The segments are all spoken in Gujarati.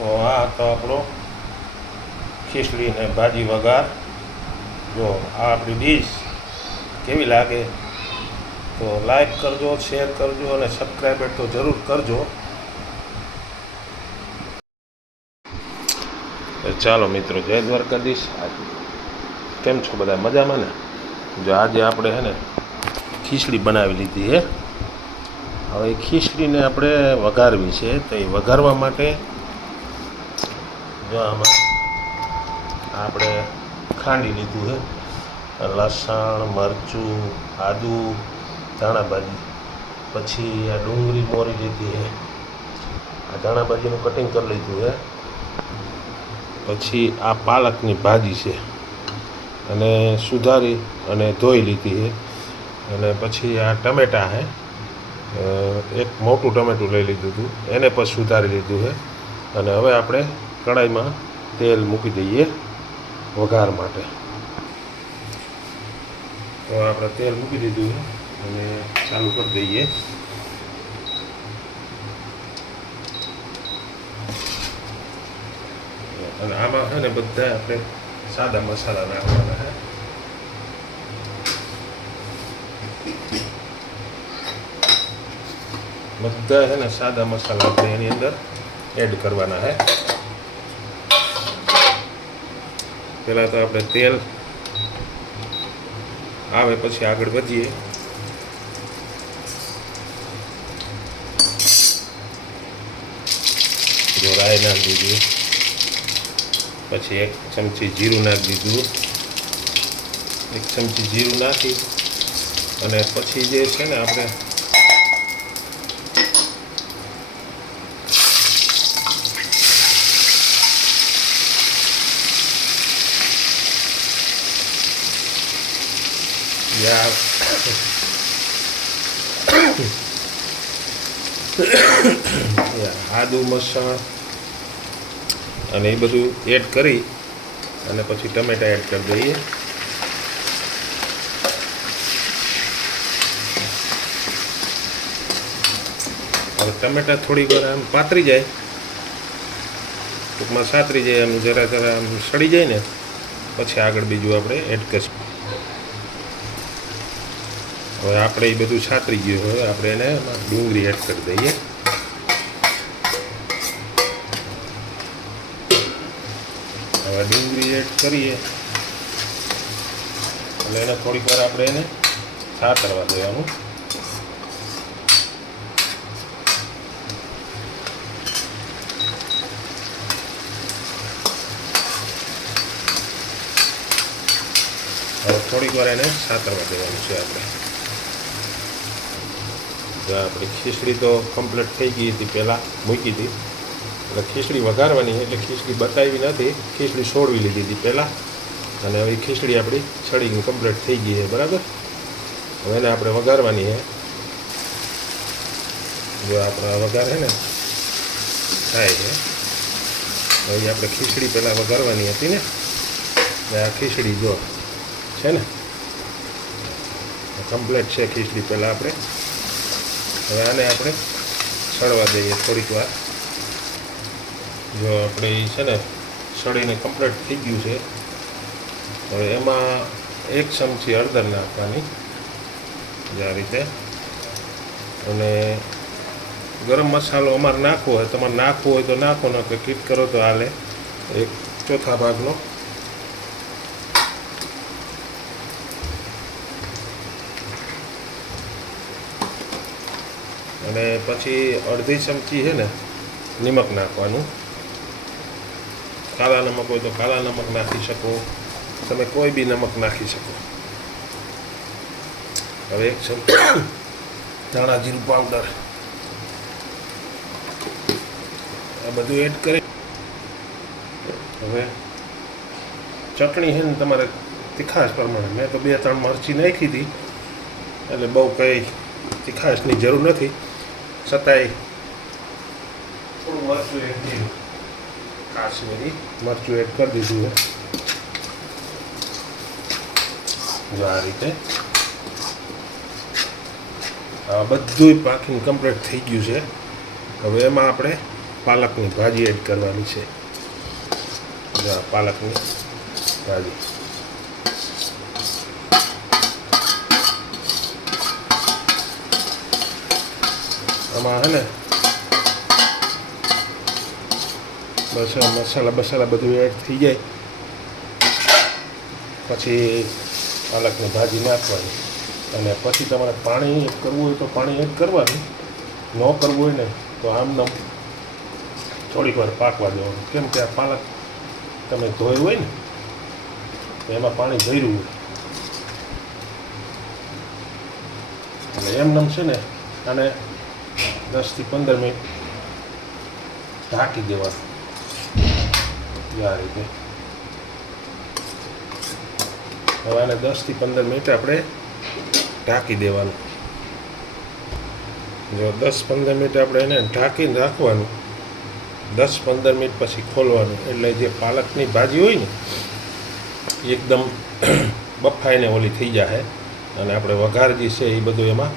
તો આ તો આપણો ખીચડી ને ભાજી વઘાર. જો આ આપણી ડીશ કેવી લાગે તો લાઈક કરજો, શેર કરજો અને સબસ્ક્રાઈબ તો જરૂર કરજો. ચાલો મિત્રો, જય દ્વારકાધીશ. કેમ છો બધા? મજામાં ને? જો આજે આપણે છે ને ખીચડી બનાવી લીધી છે. હવે એ ખીચડીને આપણે વઘારવી છે. તો એ વઘારવા માટે જો આમાં આપણે ખાંડી લીધું છે, લસણ, મરચું, આદું, ધાણાભાજી, પછી આ ડુંગળી મોરી લીધી છે, આ ધાણાભાજીનું કટિંગ કરી લીધું છે, પછી આ પાલકની ભાજી છે અને સુધારી અને ધોઈ લીધી છે, અને પછી આ ટમેટાં છે, એક મોટું ટમેટું લઈ લીધું હતું, એને પણ સુધારી લીધું છે. અને હવે આપણે કડાઈમાં તેલ મૂકી દઈએ વઘાર માટે. તો આપણે તેલ મૂકી દીધું છે અને ચાલુ કરી દઈએ. અને આમાં છે ને બધા આપણે સાદા મસાલા નાખવાના છે. બધા છે ને સાદા મસાલા આપણે એની અંદર એડ કરવાના છે. પહેલાં તો આપણે તેલ આવે પછી આગળ વધીએ. જો રાઈ નાખી દીધું, પછી 1 ચમચી જીરું નાખી દીધું. 1 ચમચી જીરું નાખી અને પછી જે છે ને આપણે આદુ, મરચાં અને એ બધું એડ કરી અને પછી ટમેટા એડ કરી દઈએ. હવે ટમેટા થોડી વાર આમ પાતરી જાય, ટૂંકમાં સાતરી જાય, આમ જરા આમ સડી જાય ને પછી આગળ બીજું આપણે એડ કરીશું. હવે આપણે એ બધું છાતરી ગયું, હવે આપણે એને ડુંગળી એડ કરી દઈએ. હવે ડુંગળી એડ કરીએ એટલે એને થોડીક વાર આપણે એને છાતરવા દેવાનું. હવે થોડીક વાર એને છાતરવા દેવાનું છે આપણે. આપણી ખીચડી તો કમ્પ્લીટ થઈ ગઈ હતી, પહેલાં મૂકી હતી એટલે ખીચડી વઘારવાની, એટલે ખીચડી બતાવી નથી, ખીચડી છોડવી લીધી હતી પહેલાં. અને હવે ખીચડી આપણી સળીને કમ્પ્લીટ થઈ ગઈ છે, બરાબર. હવે એને આપણે વઘારવાની છે. જો આપણા વઘાર છે ને થાય છે. હવે આપણે ખીચડી પહેલાં વઘારવાની હતી ને, આ ખીચડી જો છે ને કમ્પ્લીટ છે ખીચડી. પહેલાં આપણે હવે આને આપણે સળવા દઈએ થોડીક વાર. જો આપણે એ છે ને સળીને કમ્પ્લીટ થઈ ગયું છે. હવે એમાં 1 ચમચી હળદર નાખવાની આ રીતે. અને ગરમ મસાલો અમારે નાખવો હોય, તમારે નાખવો હોય તો નાખો, ન કે કીટ કરો તો હાલે, 1/4 ભાગનો. અને પછી 1/2 ચમચી છે ને નિમક નાખવાનું. કાળા નમક હોય તો કાળા નમક નાખી શકો, તમે કોઈ બી નમક નાખી શકો. હવે 1 ચમચી ધાણા જીરું પાવડર, આ બધું એડ કરી. હવે ચટણી છે ને તમારે તીખાશ પ્રમાણે, મેં તો 2-3 મરચી નાખી હતી એટલે બહુ કંઈ તીખાશની જરૂર નથી. છતાંય થોડું મરચું એડ કર્યું, કાશ્મીરી મરચું એડ કરી દીધું છે. જો આ રીતે બધું પાકીને કમ્પ્લીટ થઈ ગયું છે. હવે એમાં આપણે પાલકની ભાજી એડ કરવાની છે. જો આ પાલકની ભાજી. આમાં હે ને બસ મસાલા બધું એડ થઈ જાય પછી પાલકની ભાજી નાખવાની અને પછી તમારે પાણી એડ કરવું હોય તો પાણી એડ કરવાનું, ન કરવું હોય ને તો આમને થોડીક વાર પાકવા દેવાનું. કેમ કે આ પાલક તમે ધોઈ હોય ને તો એમાં પાણી ભર્યું હોય એટલે એમને છે ને આને 10 થી 15 મિનિટ ઢાંકી દેવાનું. આ રીતે હવે આને 10 થી 15 મિનિટ આપણે ઢાંકી દેવાનું. જો 10-15 મિનિટ આપણે એને ઢાંકીને રાખવાનું. 10-15 મિનિટ પછી ખોલવાનું એટલે જે પાલકની ભાજી હોય ને એકદમ બફાઈને ઓલી થઈ જશે અને આપણે વઘાર જે છે એ બધું એમાં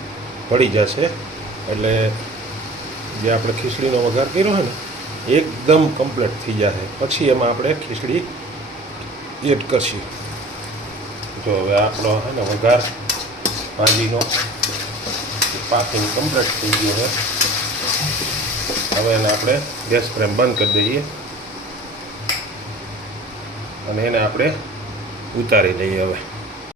પડી જશે. એટલે જે આપણે ખીચડીનો વઘાર કર્યો હોય ને એકદમ કમ્પ્લીટ થઈ જશે. પછી એમાં આપણે ખીચડી એડ કરશું. જો હવે આપણો હે ને વઘાર ભાજીનો પાકીને કમ્પ્લીટ થઈ ગયો છે. હવે એને આપણે ગેસ ફ્લેમ બંધ કરી દઈએ અને એને આપણે ઉતારી લઈએ. હવે